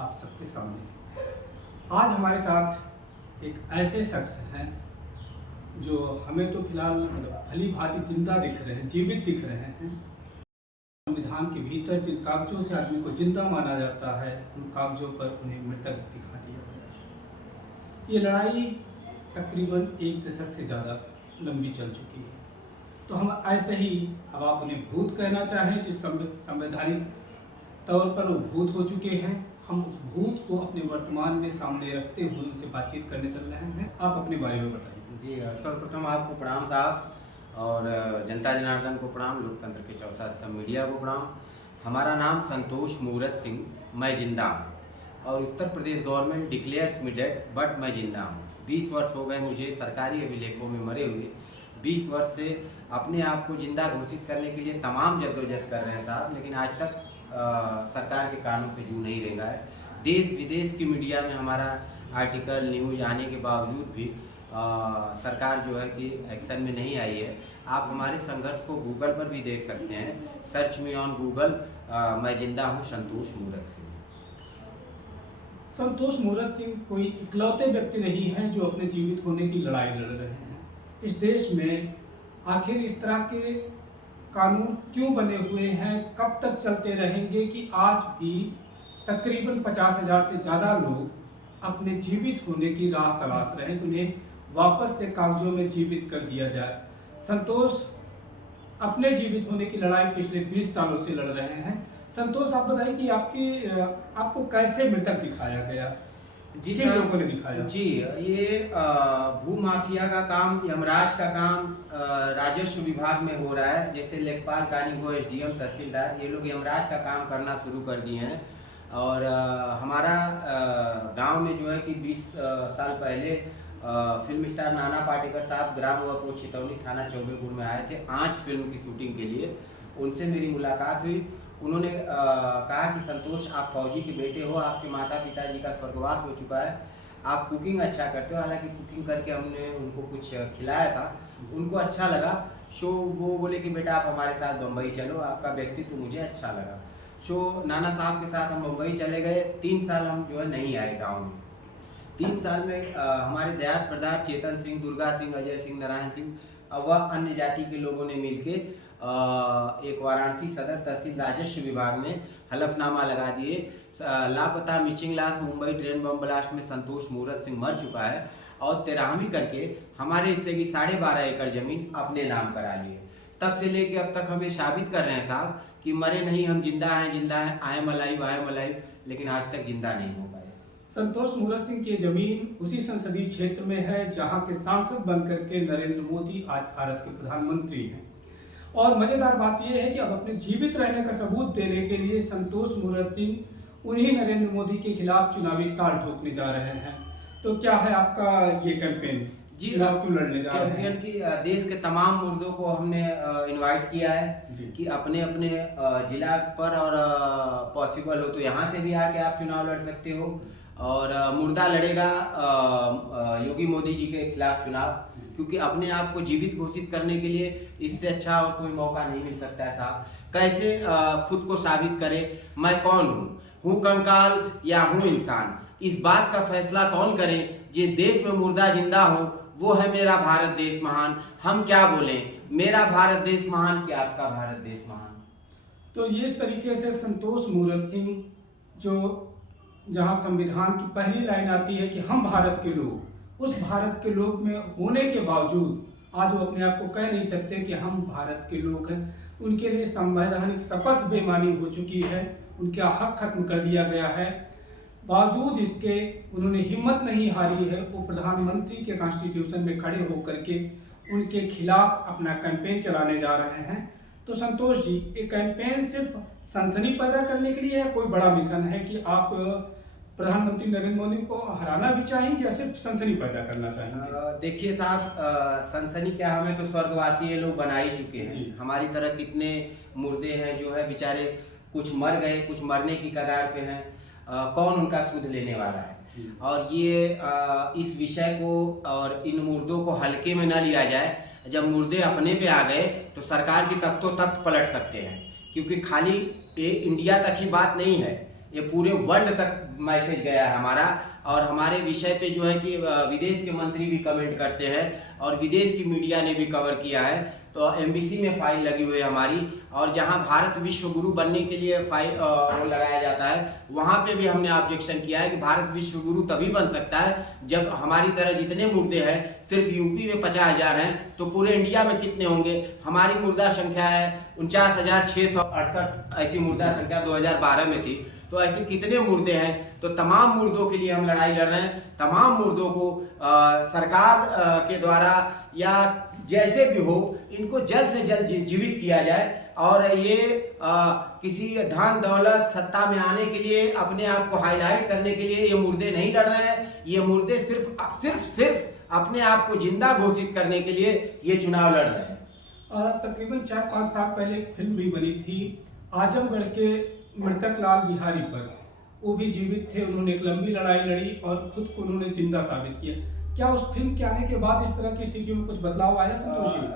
आप सबके सामने। आज हमारे साथ एक ऐसे शख्स हैं जो हमें तो फिलहाल भली भांति जिंदा दिख रहे हैं, जीवित दिख रहे हैं। संविधान के भीतर जिन कागजों से आदमी को जिंदा माना जाता है, उन कागजों पर उन्हें मृतक दिखा दिया गया। ये लड़ाई तकरीबन 1 दशक से ज़्यादा लंबी चल चुकी है। तो हम ऐसे ही, अब आप उन्हें भूत कहना चाहें तो संवैधानिक तौर पर वो भूत हो चुके हैं। हम उस भूत को अपने वर्तमान में सामने रखते हुए उनसे बातचीत करने चल रहे हैं। आप अपने बारे में बताइए। जी, सर्वप्रथम आपको प्रणाम साहब, और जनता जनार्दन को प्रणाम, लोकतंत्र के चौथा स्तंभ मीडिया को प्रणाम। हमारा नाम संतोष मूरत सिंह, मैं जिंदा हूँ, और Uttar Pradesh government declares me dead but मैं जिंदा हूँ। 20 वर्ष हो गए मुझे सरकारी अभिलेखों में मरे हुए। 20 वर्ष से अपने आप को जिंदा घोषित करने के लिए तमाम जद्दोजहद कर रहे हैं साहब, लेकिन आज तक सरकार के कानों पे जू नहीं रेंगा है। देश विदेश की मीडिया में हमारा आर्टिकल न्यूज आने के बावजूद भी सरकार जो है कि एक्शन में नहीं आई है। आप हमारे संघर्ष को गूगल पर भी देख सकते हैं, सर्च मी ऑन गूगल, मैं जिंदा हूँ संतोष मूरत सिंह। संतोष मूरत सिंह कोई इकलौते व्यक्ति नहीं हैं जो अपने जीवित होने की लड़ाई लड़ रहे हैं। इस देश में आखिर इस तरह के कानून क्यों बने हुए हैं, कब तक चलते रहेंगे कि आज भी तकरीबन 50,000 से ज़्यादा लोग अपने जीवित होने की राह तलाश रहे हैं, उन्हें वापस से कागजों में जीवित कर दिया जाए। संतोष अपने जीवित होने की लड़ाई पिछले 20 सालों से लड़ रहे हैं। संतोष, आप बताइए कि आपको कैसे मृतक दिखाया गया? जी किन लोगों ने दिखाया? जी, ये भू माफिया का काम, यमराज का काम राजस्व विभाग में हो रहा है। जैसे लेखपाल, कानूनगो, एसडीएम, तहसीलदार, ये लोग यमराज का काम करना शुरू कर दिए हैं। और हमारा गांव में जो है कि 20 साल पहले फिल्म स्टार नाना पाटेकर साहब ग्राम वपो छितौनी थाना चौबेपुर में आए थे आंच फिल्म की शूटिंग के लिए। उनसे मेरी मुलाकात हुई। उन्होंने कहा कि संतोष, आप फौजी के बेटे हो, आपके माता पिताजी का स्वर्गवास हो चुका है, आप कुकिंग अच्छा करते हो। हालांकि कुकिंग करके हमने उनको कुछ खिलाया था, उनको अच्छा लगा। सो वो बोले कि बेटा आप हमारे साथ बम्बई चलो, आपका व्यक्तित्व मुझे अच्छा लगा। सो नाना साहब के साथ हम बम्बई चले गए। 3 साल हम जो है नहीं आए गाँव में। 3 साल में हमारे दयात प्रदार चेतन सिंह, दुर्गा सिंह, अजय सिंह, नारायण सिंह व अन्य जाति के लोगों ने मिलके एक वाराणसी सदर तहसील राजस्व विभाग में हलफनामा लगा दिए। लापता मिसिंग लाश मुंबई ट्रेन बम ब्लास्ट में संतोष मूरत सिंह मर चुका है, और 13वीं करके हमारे हिस्से की 12.5 एकड़ जमीन अपने नाम करा लिए। तब से लेके अब तक हमें साबित कर रहे हैं साहब कि मरे नहीं, हम जिंदा हैं, आई एम अलाइव, लेकिन आज तक जिंदा नहीं हो पाए। संतोष मूरत सिंह की जमीन उसी संसदीय क्षेत्र में है जहां के सांसद बनकर के नरेंद्र मोदी आज भारत के प्रधानमंत्री हैं। और मजेदार बात यह है कि अब अपने जीवित रहने का सबूत देने के लिए संतोष मूरत सिंह उन्हीं नरेंद्र मोदी के खिलाफ चुनावी ताल ठोकने जा रहे हैं। तो क्या है आपका ये कैंपेन? जी, चुनाव क्यों लड़ने जा रहे हैं? कि देश के तमाम मुर्दों को हमने इनवाइट किया है कि अपने अपने जिला पर, और पॉसिबल हो तो यहाँ से भी आके आप चुनाव लड़ सकते हो। और मुर्दा लड़ेगा योगी मोदी जी के खिलाफ चुनाव, क्योंकि अपने आप को जीवित घोषित करने के लिए इससे अच्छा और कोई मौका नहीं मिल सकता है साहब। कैसे खुद को साबित करे, मैं कौन हूँ कंकाल या हूँ इंसान, इस बात का फैसला कौन करे? जिस देश में मुर्दा जिंदा हो वो है मेरा भारत देश महान। हम क्या बोलें, मेरा भारत देश महान कि आपका भारत देश महान? तो ये इस तरीके से संतोष मूरत सिंह, जो जहां संविधान की पहली लाइन आती है कि हम भारत के लोग, उस भारत के लोग में होने के बावजूद आज वो अपने आप को कह नहीं सकते कि हम भारत के लोग हैं। उनके लिए संवैधानिक शपथ बेमानी हो चुकी है, उनका हक खत्म कर दिया गया है। बावजूद इसके उन्होंने हिम्मत नहीं हारी है, वो प्रधानमंत्री के कॉन्स्टिट्यूशन में खड़े होकर के उनके खिलाफ अपना कैंपेन चलाने जा रहे हैं। तो संतोष जी, ये कैंपेन सिर्फ सनसनी पैदा करने के लिए है, कोई बड़ा मिशन है कि आप प्रधानमंत्री नरेंद्र मोदी को हराना भी चाहेंगे या सिर्फ सनसनी पैदा करना चाहेंगे? देखिए साहब, सनसनी क्या, हमें तो स्वर्गवासी ये लोग बना ही चुके हैं। हमारी तरह कितने मुर्दे हैं जो है बेचारे, कुछ मर गए, कुछ मरने की कगार पे हैं। कौन उनका सुध लेने वाला है? और ये इस विषय को और इन मुर्दों को हल्के में न लिया जाए। जब मुर्दे अपने पे आ गए तो सरकार की तख्तों तख्त पलट सकते हैं, क्योंकि खाली ये इंडिया तक ही बात नहीं है, ये पूरे वर्ल्ड तक मैसेज गया है हमारा। और हमारे विषय पे जो है कि विदेश के मंत्री भी कमेंट करते हैं और विदेश की मीडिया ने भी कवर किया है। तो एमबीसी में फाइल लगी हुई है हमारी, और जहां भारत विश्व गुरु बनने के लिए फाइल वो लगाया जाता है, वहां पे भी हमने ऑब्जेक्शन किया है कि भारत विश्व गुरु तभी बन सकता है जब हमारी तरह जितने मुर्दे हैं, सिर्फ यूपी में 50,000 हैं तो पूरे इंडिया में कितने होंगे। हमारी मुर्दा संख्या है 49,668, ऐसी मुर्दा संख्या 2012 में थी। तो ऐसे कितने मुर्दे हैं, तो तमाम मुर्दों के लिए हम लड़ाई लड़ रहे हैं। तमाम मुर्दों को सरकार के द्वारा या जैसे भी हो, इनको जल्द से जल्द जीवित किया जाए। और ये किसी धन दौलत सत्ता में आने के लिए, अपने आप को हाईलाइट करने के लिए ये मुर्दे नहीं लड़ रहे हैं। ये मुर्दे सिर्फ अपने आप को जिंदा घोषित करने के लिए ये चुनाव लड़ रहे हैं। तकरीबन 4-5 साल पहले एक फिल्म भी बनी थी आजमगढ़ के मृतक लाल बिहारी पर। वो भी जीवित थे, उन्होंने एक लंबी लड़ाई लड़ी और खुद को उन्होंने जिंदा साबित किया। क्या उस फिल्म के आने के बाद इस तरह की स्थिति में कुछ बदलाव आया संतोष जी?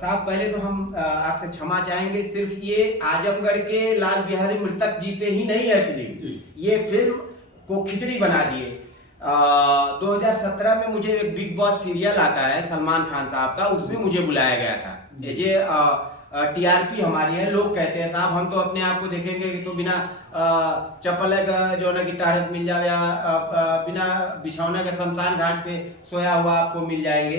साहब, पहले तो हम आपसे क्षमा चाहेंगे, सिर्फ ये आजमगढ़ के लाल बिहारी मृतक जी पे ही नहीं है फिल्म। ये फिल्म को खिचड़ी बना दिए। 2017 में मुझे एक बिग बॉस सीरियल आता है सलमान खान साहब का, उसमें मुझे बुलाया गया था। ये टीआरपी हमारी है। लोग कहते हैं साहब हम तो अपने आप को देखेंगे तो बिना चप्पल जो ना की टारत मिल जाए, या बिना बिछौना के शमशान घाट पे सोया हुआ आपको मिल जाएंगे।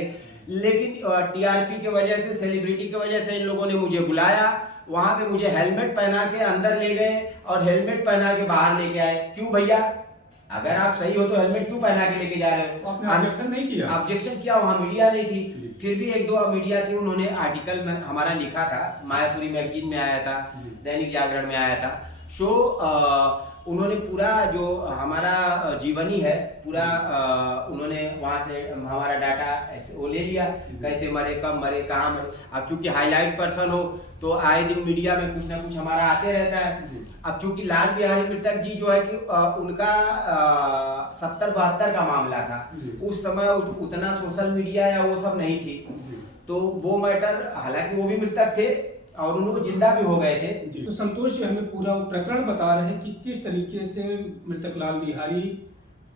लेकिन टीआरपी की वजह से, सेलिब्रिटी की वजह से इन लोगों ने मुझे बुलाया। वहां पे मुझे हेलमेट पहना के अंदर ले गए और हेलमेट पहना के बाहर लेके आए। क्यों भैया, अगर आप सही हो तो हेलमेट क्यों पहना के लेके जा रहे हो? आपने ऑब्जेक्शन नहीं किया? ऑब्जेक्शन किया, वहाँ मीडिया नहीं थी। फिर भी 1-2 मीडिया थी, उन्होंने आर्टिकल में हमारा लिखा था, मायापुरी मैगजीन में आया था, दैनिक जागरण में आया था। उन्होंने पूरा जो हमारा जीवनी है पूरा उन्होंने वहाँ से हमारा डाटा वो ले लिया, कैसे मरे, कब मरे, कहाँ मरे। अब चूंकि हाईलाइट पर्सन हो तो आए दिन मीडिया में कुछ ना कुछ हमारा आते रहता है। अब चूंकि लाल बिहारी मृतक जी जो है कि उनका 70-72 का मामला था, उस समय उतना सोशल मीडिया या वो सब नहीं थी, तो वो मैटर, हालांकि वो भी मृतक थे और उन्होंने जिंदा भी हो गए थे। तो संतोष जी हमें पूरा प्रकरण बता रहे हैं कि किस तरीके से मृतक लाल बिहारी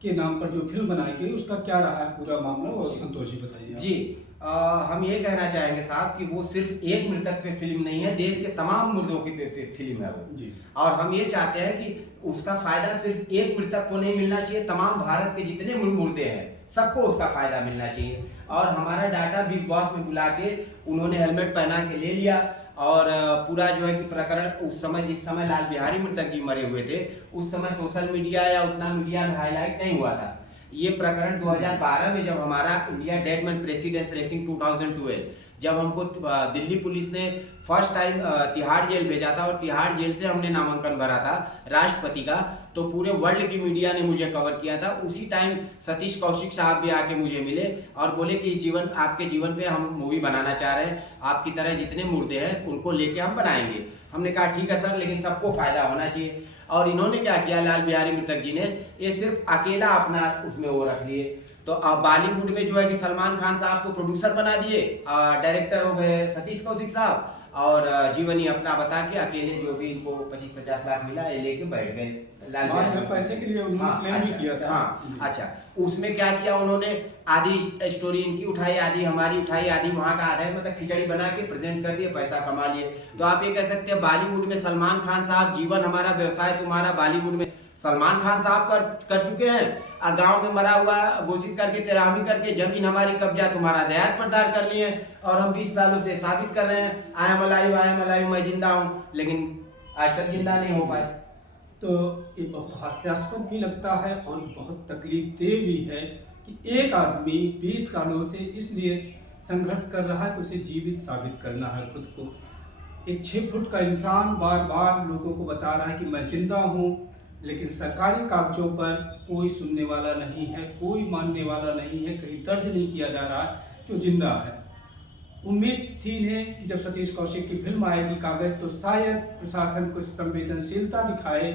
के नाम पर जो फिल्म बनाई गई उसका क्या रहा है पूरा मामला, और संतोष जी बताइए। जी, हम ये कहना चाहेंगे साहब कि वो सिर्फ एक मृतक पे फिल्म नहीं है, देश के तमाम मुर्दों की पे फिल्म है वो जी। और हम ये चाहते हैं कि उसका फायदा सिर्फ एक मृतक को नहीं मिलना चाहिए, तमाम भारत के जितने मुर्दे हैं सबको उसका फायदा मिलना चाहिए। और हमारा डाटा बिग बॉस में बुला के उन्होंने हेलमेट पहना के ले लिया और पूरा जो है कि प्रकरण उस समय, जिस समय लाल बिहारी मृतक जी मरे हुए थे, उस समय सोशल मीडिया या उतना मीडिया में हाईलाइट नहीं हुआ था। ये प्रकरण 2012 में जब हमारा इंडिया डेडमैन प्रेसिडेंस रेसिंग 2012 जब हमको दिल्ली पुलिस ने फर्स्ट टाइम तिहाड़ जेल भेजा था और तिहाड़ जेल से हमने नामांकन भरा था राष्ट्रपति का, तो पूरे वर्ल्ड की मीडिया ने मुझे कवर किया था। उसी टाइम सतीश कौशिक साहब भी आके मुझे मिले और बोले कि इस आपके जीवन पे हम मूवी बनाना चाह रहे हैं, आपकी तरह जितने मुर्दे हैं उनको लेके हम बनाएंगे। हमने कहा ठीक है सर, लेकिन सबको फायदा होना चाहिए। और इन्होंने क्या किया, लाल बिहारी मृतक जी ने ये सिर्फ अकेला अपना उसमें वो रख लिए। तो अब बॉलीवुड में जो है कि सलमान खान साहब को प्रोड्यूसर बना दिए, डायरेक्टर हो गए सतीश कौशिक साहब, और जीवनी अपना बता के अकेले जो भी इनको 25-50 लाख मिला ये लेके बैठ गए। लाल बिहारी पैसे के लिए उन्होंने क्लेम भी किया था। हाँ, अच्छा, उसमें क्या किया उन्होंने, आधी स्टोरी इनकी उठाई, आधी हमारी उठाई, आधी वहां का आधा, मतलब खिचड़ी बना के प्रेजेंट कर दिए, पैसा कमा लिए। तो आप ये कह सकते हैं बॉलीवुड में सलमान खान साहब, जीवन हमारा व्यवसाय तुम्हारा, बॉलीवुड में सलमान खान साहब कर चुके हैं। गांव में मरा हुआ घोषित करके, तेराहमी करके जमीन हमारी कब्जा तुम्हारा दयात परदार कर लिए, और हम 20 सालों से साबित कर रहे हैं आई एम अलाइव, मैं जिंदा हूँ, लेकिन आज तक जिंदा नहीं हो पाए। तो ये बहुत हास्यास्पद भी लगता है और बहुत तकलीफ दे भी है कि एक आदमी 20 सालों से इसलिए संघर्ष कर रहा है कि उसे जीवित साबित करना है खुद को। एक 6 फुट का इंसान बार बार लोगों को बता रहा है कि मैं जिंदा हूँ, लेकिन सरकारी कागजों पर कोई सुनने वाला नहीं है, कोई मानने वाला नहीं है, कहीं दर्ज नहीं किया जा रहा कि वो जिंदा है। उम्मीद थी इन्हें कि जब सतीश कौशिक की फिल्म आएगी कागज तो शायद प्रशासन कुछ संवेदनशीलता दिखाए,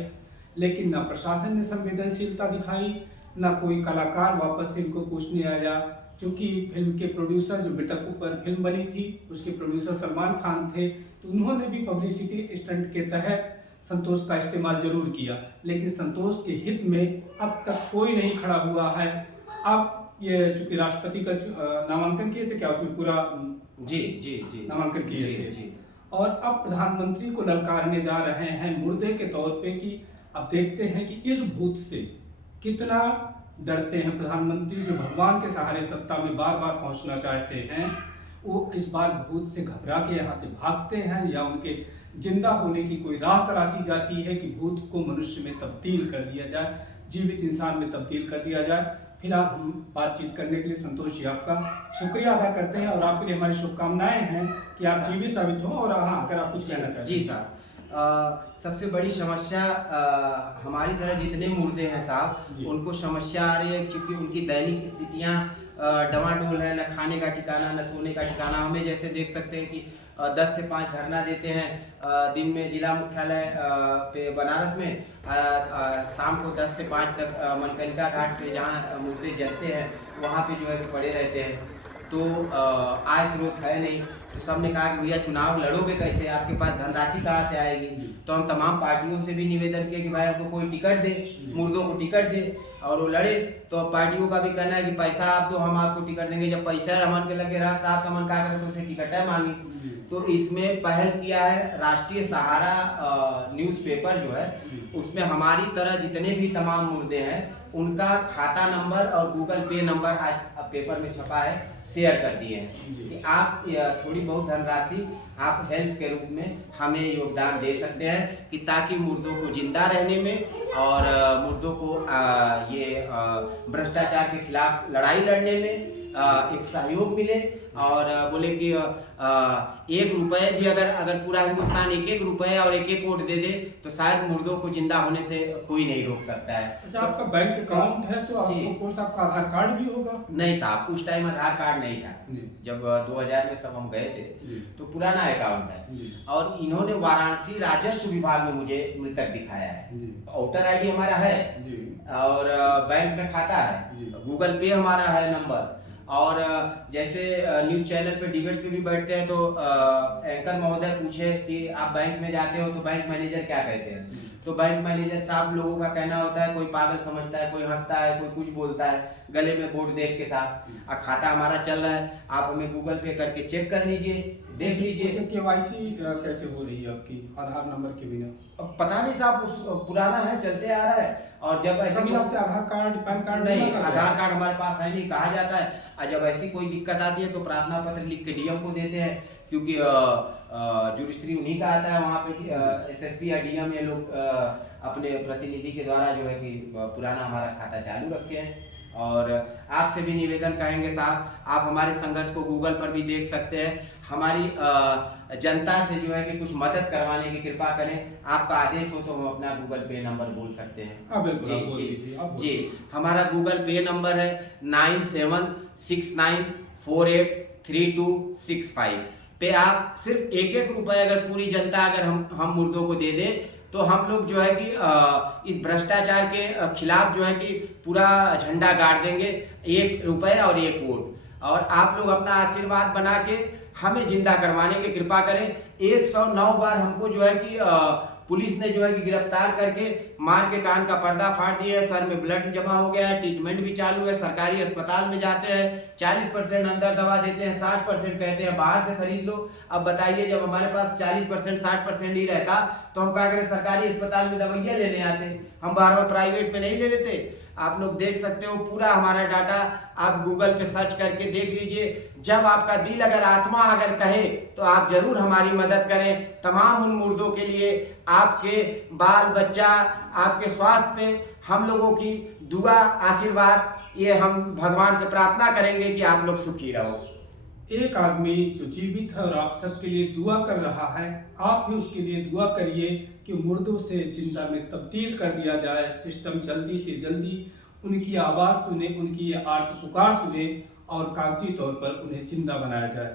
लेकिन ना प्रशासन ने संवेदनशीलता दिखाई, ना कोई कलाकार वापस से इनको पूछने आया। चूँकि फिल्म के प्रोड्यूसर, जो मृतकों पर फिल्म बनी थी, उसके प्रोड्यूसर सलमान खान थे, तो उन्होंने भी पब्लिसिटी स्टंट के तहत संतोष का इस्तेमाल जरूर किया, लेकिन संतोष के हित में अब तक कोई नहीं खड़ा हुआ है। अब ये चूंकि राष्ट्रपति का नामांकन किए थे, क्या उसमें पूरा जी जी जी नामांकन किए थे जी। और अब प्रधानमंत्री को ललकारने जा रहे हैं मुर्दे के तौर पे कि अब देखते हैं कि इस भूत से कितना डरते हैं प्रधानमंत्री, जो भगवान के सहारे सत्ता में बार बार पहुंचना चाहते हैं। वो इस बार भूत से घबरा के यहाँ से भागते हैं, या उनके जिंदा होने की कोई राह तराशी जाती है कि भूत को मनुष्य में तब्दील कर दिया जाए, जीवित इंसान में तब्दील कर दिया जाए। फिलहाल हम बातचीत करने के लिए संतोष जी आपका शुक्रिया अदा करते हैं, और आपके लिए हमारी शुभकामनाएं हैं कि आप जीवित साबित हों। और हाँ, अगर आप कुछ कहना चाहते हैं। जी साहब, सबसे बड़ी समस्या हमारी तरह जितने मुर्दे हैं साहब, उनको समस्या आ रही है क्योंकि उनकी दैनिक स्थितियां डमाडोल है, न खाने का ठिकाना न सोने का ठिकाना। हमें जैसे देख सकते हैं कि 10 से 5 धरना देते हैं दिन में जिला मुख्यालय पे बनारस में, शाम को 10 से 5 तक मनकनिका घाट पे जहाँ मुर्दे जलते हैं वहाँ पे जो है पड़े रहते हैं। तो आय स्रोत है नहीं, तो सब ने कहा कि भैया चुनाव लड़ोगे कैसे, आपके पास धनराशि कहाँ से आएगी। तो हम तमाम पार्टियों से भी निवेदन किए कि भाई हमको कोई टिकट दे, मुर्दों को टिकट दे और वो लड़े। तो पार्टियों का भी कहना है कि पैसा आप दो, हम आपको टिकट देंगे। जब पैसा रमन के लगे रहा साहब, तो मन कहा करे तो उसे टिकट है मांगी। तो इसमें पहल किया है राष्ट्रीय सहारा न्यूज़पेपर जो है, उसमें हमारी तरह जितने भी तमाम मुर्दे हैं उनका खाता नंबर और गूगल पे नंबर आज पेपर में छपा है, शेयर कर दिए हैं कि आप थोड़ी बहुत धनराशि आप हेल्प के रूप में हमें योगदान दे सकते हैं, कि ताकि मुर्दों को जिंदा रहने में और मुर्दों को ये भ्रष्टाचार के खिलाफ लड़ाई लड़ने में एक सहयोग मिले। और बोले कि 1 रुपये भी अगर पूरा हिंदुस्तान 1-1 रुपये और 1-1 वोट दे दे तो शायद मुर्दों को जिंदा होने से कोई नहीं रोक सकता है। अच्छा, आपका बैंक अकाउंट है तो आपको कोर्स आपका आधार कार्ड भी होगा? नहीं साहब, उस टाइम आधार कार्ड नहीं था। जब 2000 में सब हम गए थे तो पुराना अकाउंट है। और इन्होंने वाराणसी राजस्व विभाग में मुझे मृतक दिखाया है। वोटर आईडी हमारा है और बैंक में खाता है, गूगल पे हमारा है नंबर। और जैसे न्यूज़ चैनल पे डिबेट पे भी बैठते हैं तो एंकर महोदय पूछे कि आप बैंक में जाते हो तो बैंक मैनेजर क्या कहते हैं, तो बैंक मैनेजर साहब लोगों का कहना होता है, कोई पागल समझता है, कोई हंसता है, कोई कुछ बोलता है, गले में वोट देख के साथ। खाता हमारा चल रहा है, आप हमें गूगल पे करके चेक कर लीजिए, देख लीजिए। केवाईसी कैसे हो रही है आपकी आधार नंबर के बिना? अब पता नहीं साहब, उस पुराना है, चलते आ रहा है। और जब ऐसे आपसे आधार कार्ड पैन कार्ड नहीं, आधार कार्ड हमारे पास है नहीं, कहा जाता है। और जब ऐसी कोई दिक्कत आती है तो प्रार्थना पत्र लिख के डीएम को देते हैं, क्योंकि जुडिशरी उन्हीं का आता है वहाँ पे। एसएसपी या डीएम ये लोग अपने प्रतिनिधि के द्वारा जो है कि पुराना हमारा खाता चालू रखे हैं। और आपसे भी निवेदन कहेंगे साहब, आप हमारे संघर्ष को गूगल पर भी देख सकते हैं। हमारी जनता से जो है कि कुछ मदद करवाने की कृपा करें। आपका आदेश हो तो हम अपना गूगल पे नंबर बोल सकते हैं। जी, हमारा गूगल पे नंबर है 9769483265 पे। आप सिर्फ 1-1 रुपये अगर पूरी जनता अगर हम मुर्दों को दे दे तो हम लोग जो है कि इस भ्रष्टाचार के खिलाफ जो है कि पूरा झंडा गाड़ देंगे। 1 रुपये और 1 वोट। और आप लोग अपना आशीर्वाद बना के हमें जिंदा करवाने की कृपा करें। 109 बार हमको जो है कि पुलिस ने जो है कि गिरफ्तार करके मार के कान का पर्दा फाड़ दिया है, सर में ब्लड जमा हो गया है, ट्रीटमेंट भी चालू है। सरकारी अस्पताल में जाते हैं 40% अंदर दवा देते हैं, 60% कहते हैं बाहर से खरीद लो। अब बताइए, जब हमारे पास 40% 60% ही रहता तो हम क्या करें, सरकारी अस्पताल में दवाइयाँ लेने आते, हम बार-बार प्राइवेट में नहीं ले लेते। आप लोग देख सकते हो पूरा हमारा डाटा, आप गूगल पे सर्च करके देख लीजिए। जब आपका दिल अगर आत्मा अगर कहे तो आप जरूर हमारी मदद करें। तमाम उन मुर्दों के लिए आपके बाल बच्चा, आपके स्वास्थ्य पे हम लोगों की दुआ आशीर्वाद, ये हम भगवान से प्रार्थना करेंगे कि आप लोग सुखी रहो। एक आदमी जो जीवित है और आप सबके लिए दुआ कर रहा है, आप भी उसके लिए दुआ करिए कि मुर्दों से जिंदा में तब्दील कर दिया जाए। सिस्टम जल्दी से जल्दी उनकी आवाज़ सुने, उनकी आर्त पुकार सुने और कागजी तौर पर उन्हें जिंदा बनाया जाए।